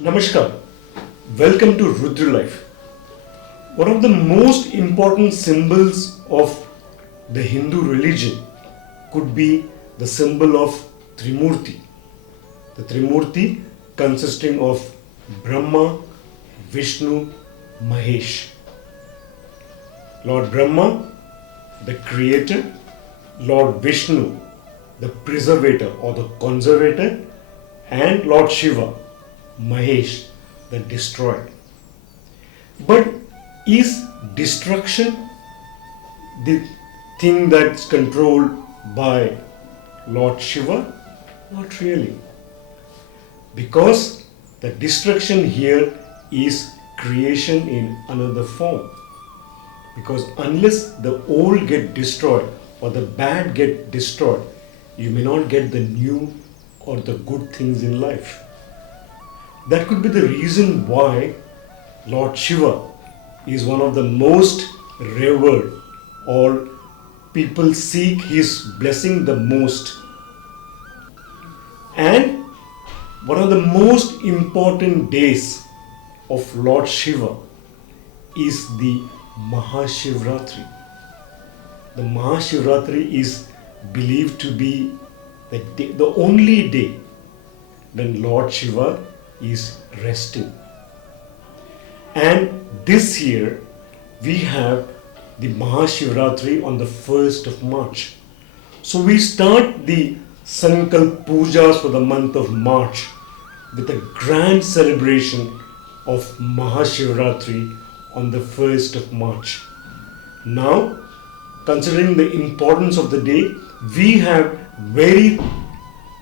Namaskar. Welcome to Rudralife. One of the most important symbols of the Hindu religion could be the symbol of Trimurti. The Trimurti consisting of Brahma, Vishnu, Mahesh. Lord Brahma, the creator, Lord Vishnu, the preservator or the conservator, and Lord Shiva, Mahesh, the destroyer. But is destruction the thing that's controlled by Lord Shiva? Not really. Because the destruction here is creation in another form. Because unless the old get destroyed or the bad get destroyed, you may not get the new or the good things in life. That could be the reason why Lord Shiva is one of the most revered or people seek his blessing the most. And one of the most important days of Lord Shiva is the Mahashivratri. The Mahashivratri is believed to be the only day when Lord Shiva is resting. And this year we have the Mahashivratri on the 1st of March. So we start the Sankalp Pujas for the month of March with a grand celebration of Mahashivratri on the 1st of March. Now, considering the importance of the day, we have very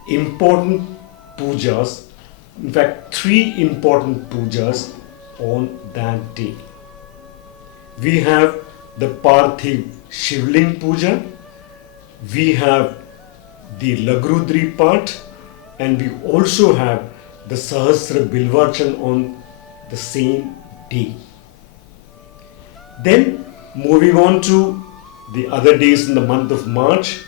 important pujas, in fact 3 important pujas on that day. We have the Parthiv Shivling Puja, we have the Lagrudri part, and we also have the Sahastra Durvarchan on the same day. Then moving on to the other days in the month of March,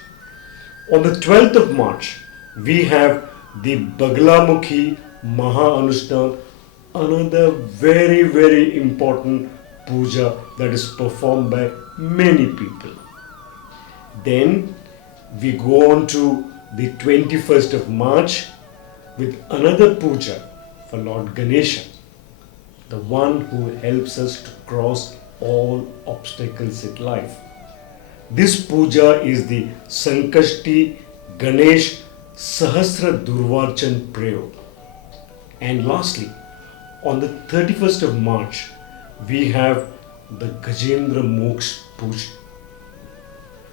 on the 12th of March we have the Bagulamukhi Mahanusthan, another very important puja that is performed by many people. Then we go on to the 21st of March with another puja for Lord Ganesha, the one who helps us to cross all obstacles in life. This puja is the Sankashti Ganesh Sahastra Durvarchan Prayog. And lastly, on the 31st of March, we have the Gajendra Moksha Pujan.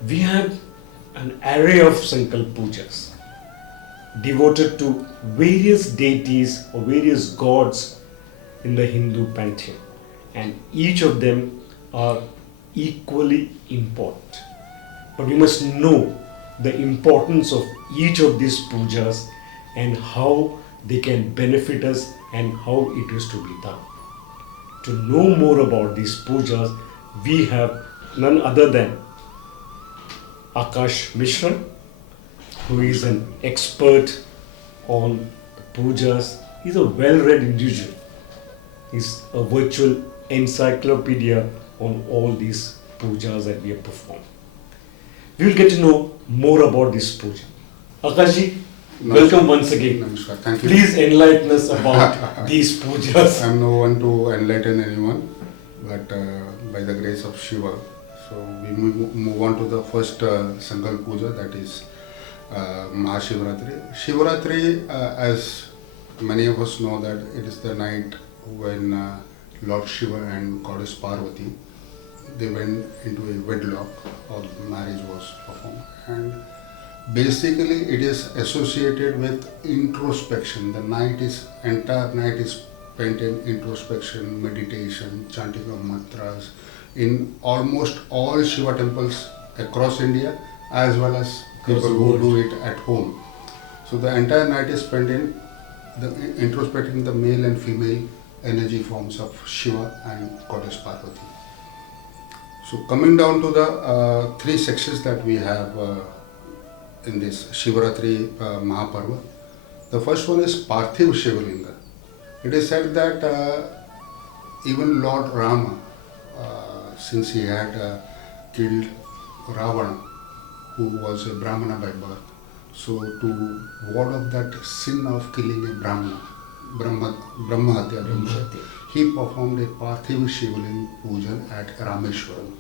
We have an array of Sankalp Pujas devoted to various deities or various gods in the Hindu pantheon, and each of them are equally important. But we must know the importance of each of these pujas and how they can benefit us and how it is to be done. To know more about these pujas, we have none other than Akash Mishra, who is an expert on the pujas. He's a well-read individual. He's a virtual encyclopedia on all these pujas that we have performed. We will get to know more about this puja. Akashji, welcome once again. Namaskar. Thank you. Please enlighten us about these pujas. I am no one to enlighten anyone, but by the grace of Shiva. So we move on to the first Sankalp Puja, that is Mahashivratri. Shivratri, as many of us know, that it is the night when Lord Shiva and Goddess Parvati, they went into a wedlock or marriage was performed. And basically it is associated with introspection. The entire night is spent in introspection, meditation, chanting of mantras in almost all Shiva temples across India, as well as people who do it at home. So the entire night is spent in introspecting the male and female energy forms of Shiva and Goddess Parvati. So coming down to the 3 sections that we have in this Shivratri Mahaparva. The first one is Parthiv Shivalinga. It is said that even Lord Rama, since he had killed Ravana, who was a Brahmana by birth, so to ward off that sin of killing a Brahmana, Brahmahatya, he performed a Parthiv Shivling Pujan at Rameshwaram.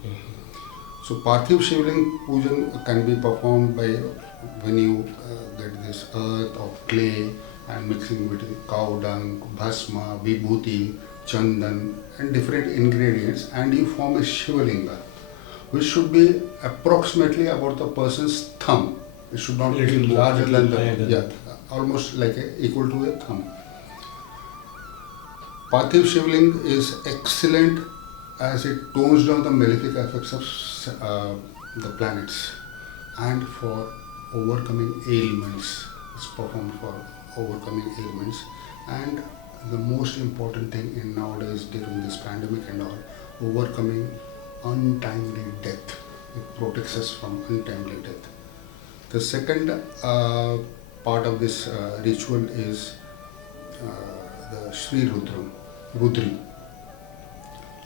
So Parthiv Shivling Pujan can be performed by when you get this earth or clay and mixing with cow dung, bhasma, vibhuti, chandan and different ingredients, and you form a Shivalinga, which should be approximately about the person's thumb. It should not be larger than the, almost like equal to a thumb. Parthiv Shivling is excellent as it tones down the malefic effects of the planets and for overcoming ailments. It's performed for overcoming ailments, and the most important thing in nowadays during this pandemic and all, overcoming untimely death. It protects us from untimely death. The second part of this ritual is the Sri Rudri.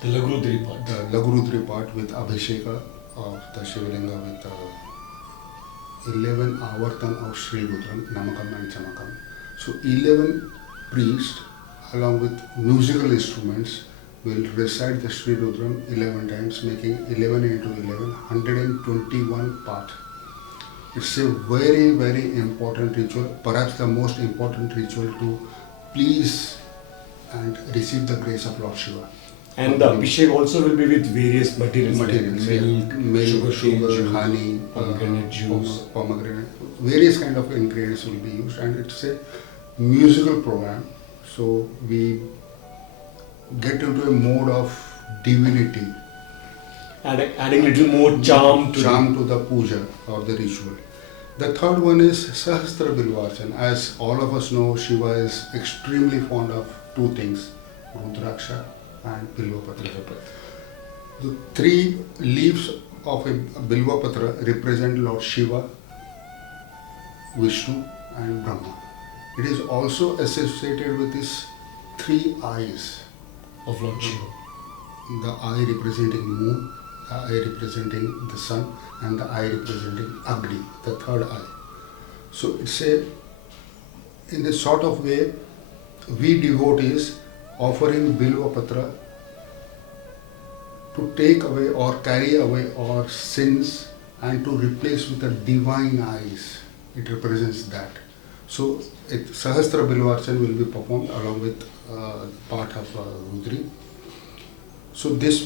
The Lagrudri part. The Lagrudri part with Abhisheka of the Shivalinga with 11 avartan of Sri Rudram, Namakam and Chamakam. So 11 priests along with musical instruments will recite the Sri Rudram 11 times, making 11 into 11, 121 part. It's a very, very important ritual, perhaps the most important ritual to please and receive the grace of Lord Shiva. And the Abhishek also will be with various materials like milk, sugar, cane, honey, pomegranate juice, pomegranate, various kind of ingredients will be used, and it's a musical program. So we get into a mode of divinity, adding little more charm to the puja or the ritual. The third one is Sahastra Durvarchan. As all of us know, Shiva is extremely fond of two things, Rudraksha and Bilvapatra. The three leaves of a Bilvapatra represent Lord Shiva, Vishnu and Brahma. It is also associated with his three eyes of Lord Shiva. The eye representing moon, the eye representing the sun, and the eye representing Agni, the third eye. So it's in a sort of way, we devotees offering Bilvapatra to take away or carry away our sins and to replace with the divine eyes. It represents that. So Sahastra Bilvarchan will be performed along with part of Rudri. So this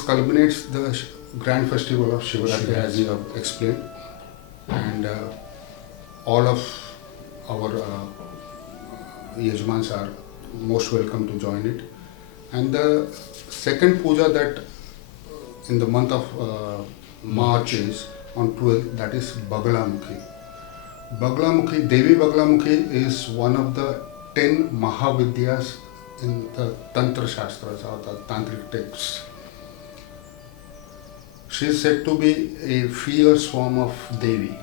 culminates the grand festival of Shivratri, as you have explained, and all of our Yajmans are most welcome to join it. And the second puja that in the month of March is on 12th, that is Bagulamukhi. Devi Bagulamukhi is one of the 10 Mahavidyas in the Tantra Shastras or the Tantric texts. She is said to be a fierce form of Devi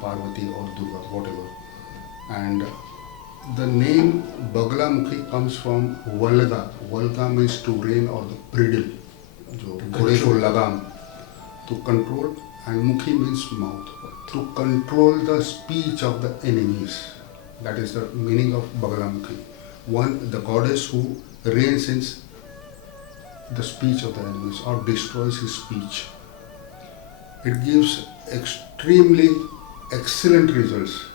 Parvati or Durga, whatever. And the name Bagulamukhi comes from Valga. Valga means to rein or the bridle. Ghode ko lagam, to control, and Mukhi means mouth. To control the speech of the enemies. That is the meaning of Bagulamukhi. One, the goddess who reins in the speech of the enemies or destroys his speech. It gives extremely excellent results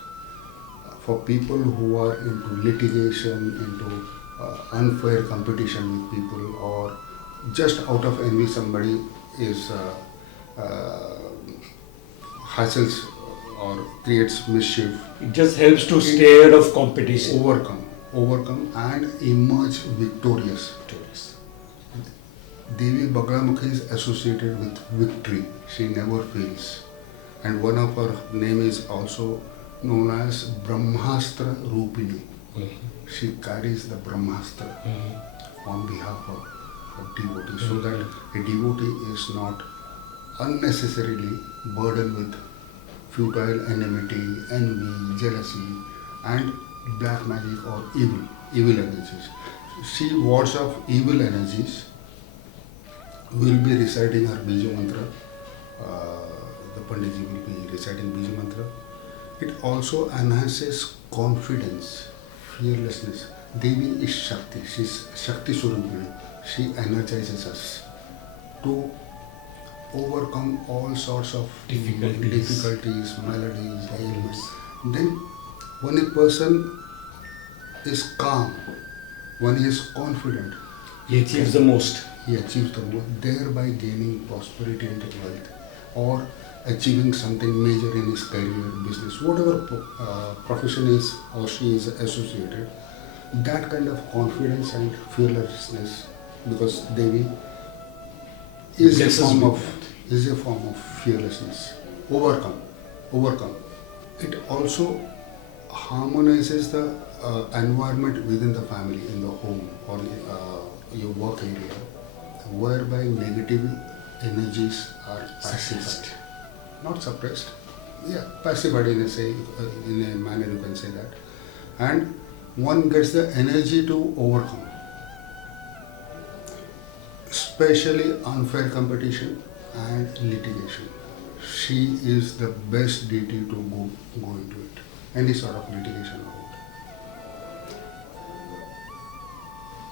for people who are into litigation, into unfair competition with people, or just out of envy somebody is hassles or creates mischief. It just helps to stay out of competition. Overcome and emerge victorious. Devi Bagulamukhi is associated with victory. She never fails. And one of her name is also known as Brahmastra Rupini. She carries the Brahmastra on behalf of a devotee, so that a devotee is not unnecessarily burdened with futile enmity, envy, jealousy and black magic or evil. evil energies. She wards off evil energies. Will be reciting her Bija mantra. The Panditji will be reciting Bija mantra. It also enhances confidence, fearlessness. Devi is Shakti. She is Shakti Surabhini. She energizes us to overcome all sorts of difficulties, maladies, ailments. Then, when a person is calm, when he is confident, He achieves the most. he achieves the most, thereby gaining prosperity and wealth, or achieving something major in his career, business, whatever profession is or she is associated. That kind of confidence and fearlessness, because Devi is a form of fearlessness. Overcome. It also harmonizes the environment within the family, in the home or your work area, whereby negative energies are pacified, not suppressed. Yeah, pacified in a manner you can say that, and one gets the energy to overcome, especially unfair competition and litigation. She is the best deity to go into it. Any sort of litigation about.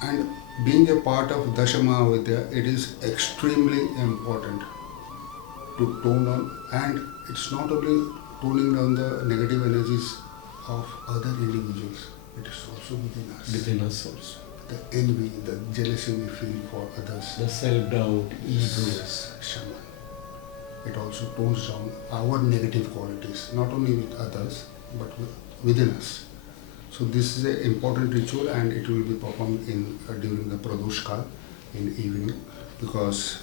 And being a part of Dashamahavidya, it is extremely important to tone down, and it's not only toning down the negative energies of other individuals, it is also within us. Within us also. The envy, the jealousy we feel for others. The self-doubt, ego. Yes, shaman. It also tones down our negative qualities, not only with others, but within us. So this is an important ritual, and it will be performed during the Pradosh Kal in evening, because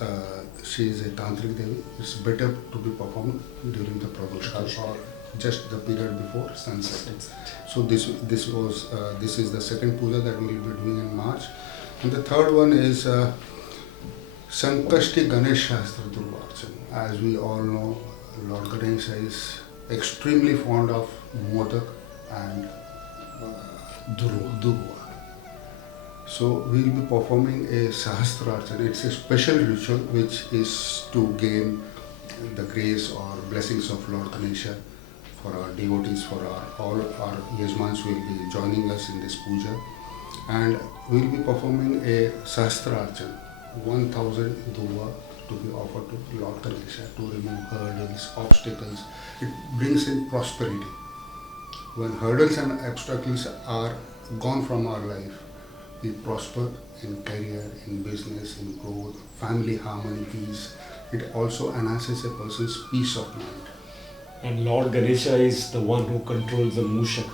she is a Tantric Devi. It's better to be performed during the Pradosh Kal or just the period before sunset. So this is the second puja that we will be doing in March, and the third one is Sankashti Ganesha Sahastra Durvarchan. As we all know, Lord Ganesha is extremely fond of modak and durva. So we will be performing a Sahastra Archana. It's a special ritual which is to gain the grace or blessings of Lord Ganesha for our devotees, for all our Yajmans will be joining us in this puja. And we will be performing a Sahastra Archana, 1000 durva to be offered to Lord Ganesha to remove hurdles, obstacles. It brings in prosperity. When hurdles and obstacles are gone from our life, we prosper in career, in business, in growth, family harmony, peace. It also enhances a person's peace of mind. And Lord Ganesha is the one who controls the Mushak,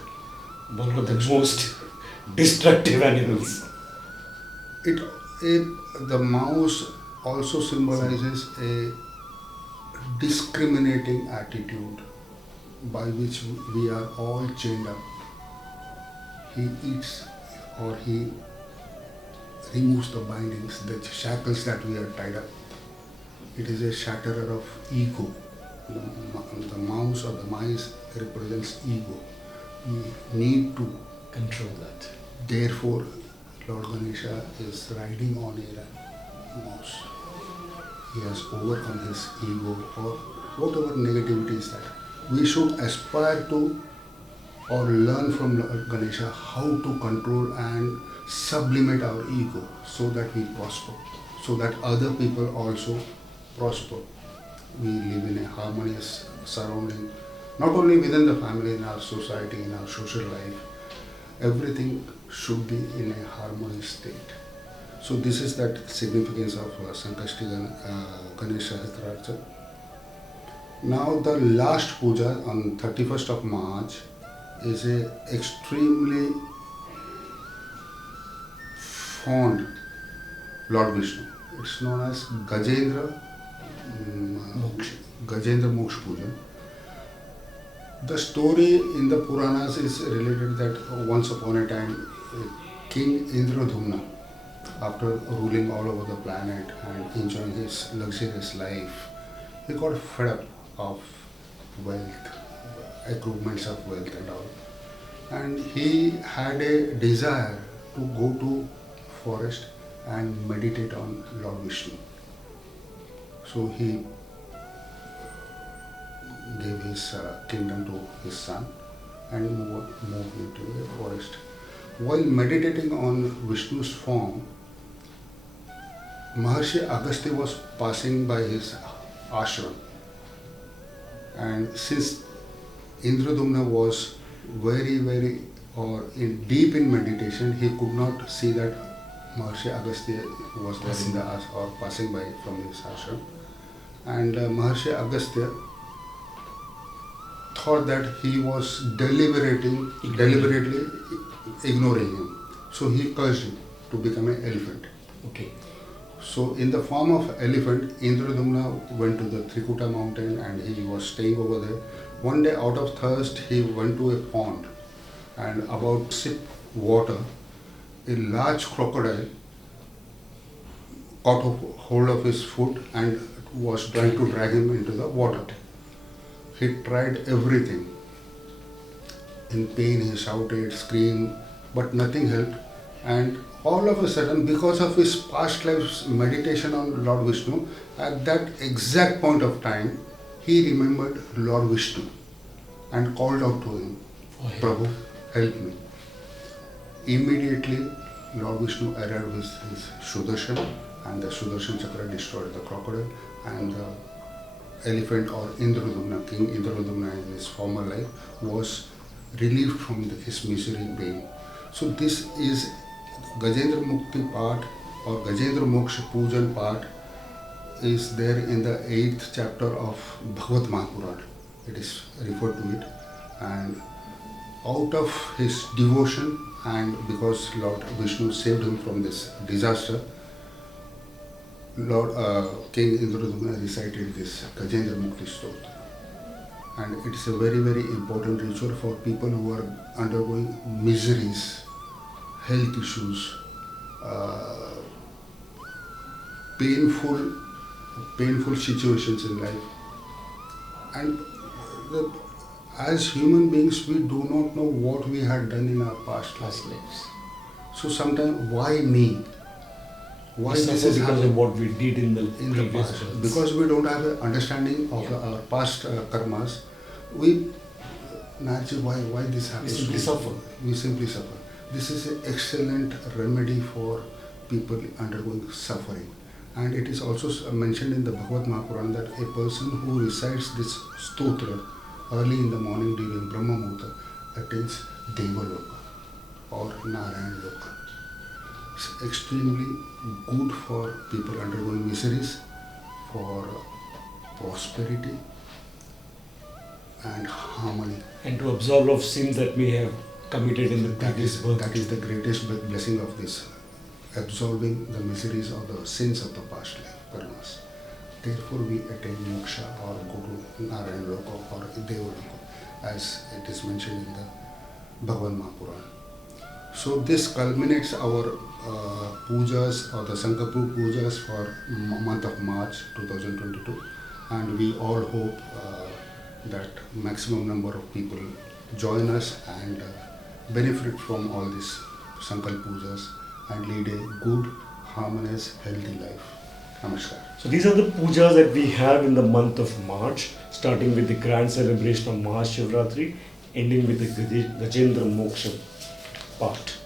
one of the most destructive animals. The mouse also symbolizes a discriminating attitude by which we are all chained up. He eats or he removes the bindings, the shackles that we are tied up. It is a shatterer of ego. The mouse or the mice represents ego. We need to control that. Therefore, Lord Ganesha is riding on a mouse. He has overcome his ego or whatever negativity is there. We should aspire to or learn from Lord Ganesha how to control and sublimate our ego so that we prosper, so that other people also prosper. We live in a harmonious surrounding, not only within the family, in our society, in our social life. Everything should be in a harmonious state. So this is that significance of Sankashti Ganesha Sahastra. Now the last puja on 31st of March is a extremely fond Lord Vishnu. It's known as Gajendra Moksha Pujan. The story in the Puranas is related that once upon a time, King Indradumna, after ruling all over the planet and enjoying his luxurious life, he got fed up of wealth, accruements of wealth and all. And he had a desire to go to forest and meditate on Lord Vishnu. So he gave his kingdom to his son and moved into the forest. While meditating on Vishnu's form, Maharshi Agastya was passing by his ashram, and since Indradumna was very deep in meditation, he could not see that Maharshi Agastya was there in the or passing by from his ashram, and Maharshi Agastya thought that he was deliberately ignoring him. So he cursed him to become an elephant. Okay. So in the form of elephant, Indradumna went to the Trikuta mountain and he was staying over there. One day, out of thirst, he went to a pond, and about to sip water, a large crocodile caught hold of his foot and was trying to drag him into the water. He tried everything. In pain, he shouted, screamed, but nothing helped. And all of a sudden, because of his past life's meditation on Lord Vishnu, at that exact point of time, he remembered Lord Vishnu and called out to him, Prabhu, help me. Immediately, Lord Vishnu arrived with his Sudarshan, and the Sudarshan Chakra destroyed the crocodile, and the elephant, or Indradumna, King Indradumna in his former life, was relieved from his misery and pain. So this is Gajendra Mukti part, or Gajendra Moksha Pujan part, is there in the 8th chapter of Bhagavad Mahapuran. It is referred to it, and out of his devotion, and because Lord Vishnu saved him from this disaster, King Indradumna recited this Gajendra Mukti Stotra. And it is a very important ritual for people who are undergoing miseries, health issues, painful situations in life. And as human beings, we do not know what we had done in our past lives. So sometimes, why me? Why this is because of what we did in the previous past? births. Because we don't have an understanding of our past karmas. Why this happens? We simply suffer. We simply suffer. This is an excellent remedy for people undergoing suffering. And it is also mentioned in the Bhagavad Mahapuran that a person who recites this stotra early in the morning during Brahma Muhurta attains Devaloka or Narayan Loka. It's extremely good for people undergoing miseries, for prosperity and harmony. And to absolve of sins that we have committed in the previous birth. That is the greatest blessing of this, absolving the miseries or the sins of the past life karmas. Therefore we attain moksha or go to Narayan Loka or Devaloka, as it is mentioned in the Bhagavad Mahapuran. So this culminates our pujas, or the Sankalpa pujas, for month of March 2022, and we all hope that maximum number of people join us and benefit from all these Sankalpa pujas and lead a good, harmonious, healthy life. Namaskar. So these are the pujas that we have in the month of March, starting with the grand celebration of Mahashivratri, ending with the Gajendra Moksha part.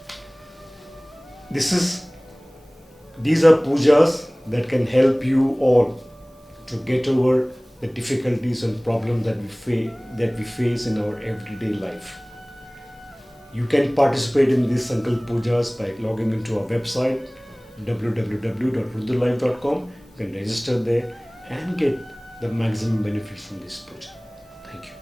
These are pujas that can help you all to get over the difficulties and problems that we face in our everyday life. You can participate in these Sankalp pujas by logging into our website www.rudralife.com. You can register there and get the maximum benefits from this puja. Thank you.